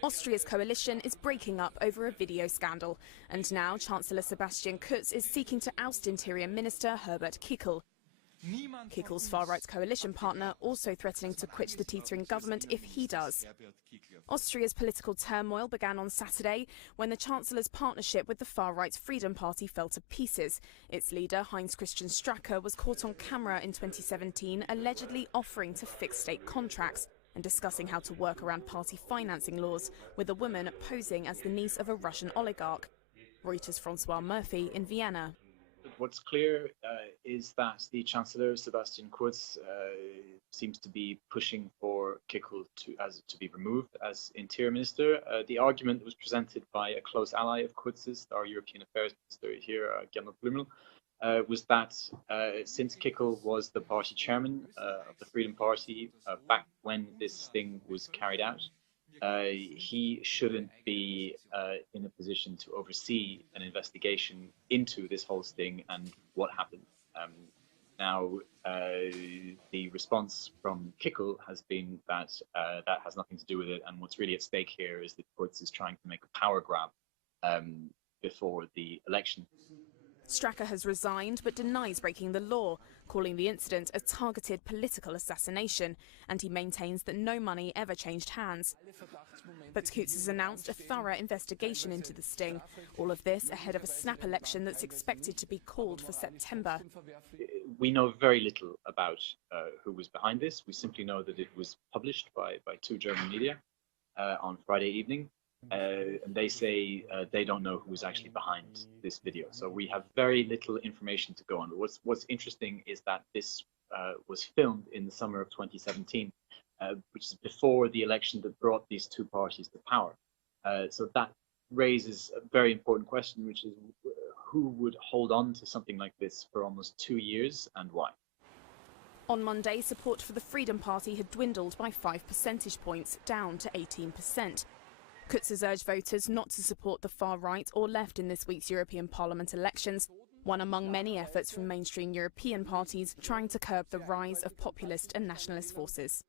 Austria's coalition is breaking up over a video scandal, and now Chancellor Sebastian Kurz is seeking to oust Interior Minister Herbert Kickl. Kickle's far-right coalition partner also threatening to quit the teetering government if he does. Austria's political turmoil began on Saturday when the Chancellor's partnership with the far-right Freedom Party fell to pieces. Its leader, Heinz-Christian Strache, was caught on camera in 2017 allegedly offering to fix state contracts and discussing how to work around party financing laws, with a woman posing as the niece of a Russian oligarch. Reuters' Francois Murphy in Vienna. What's clear is that the Chancellor, Sebastian Kurz, seems to be pushing for Kickl to be removed as Interior Minister. The argument was presented by a close ally of Kurz's, our European Affairs Minister here, Gernot Blümel, was that since Kickl was the party chairman of the Freedom Party back when this thing was carried out, he shouldn't be in a position to oversee an investigation into this whole sting and what happened. Now, the response from Kickl has been that that has nothing to do with it, and what's really at stake here is that Kurz is trying to make a power grab before the election. Strache has resigned but denies breaking the law, calling the incident a targeted political assassination, and he maintains that no money ever changed hands. But Kurz has announced a thorough investigation into the sting, all of this ahead of a snap election that's expected to be called for September. We know very little about who was behind this. We simply know that it was published by two German media on Friday evening. And they say they don't know who is actually behind this video. So we have very little information to go on. What's interesting is that this was filmed in the summer of 2017, which is before the election that brought these two parties to power. So that raises a very important question, which is who would hold on to something like this for almost 2 years and why? On Monday, support for the Freedom Party had dwindled by 5 percentage points, down to 18%. Kurz has urged voters not to support the far right or left in this week's European Parliament elections, one among many efforts from mainstream European parties trying to curb the rise of populist and nationalist forces.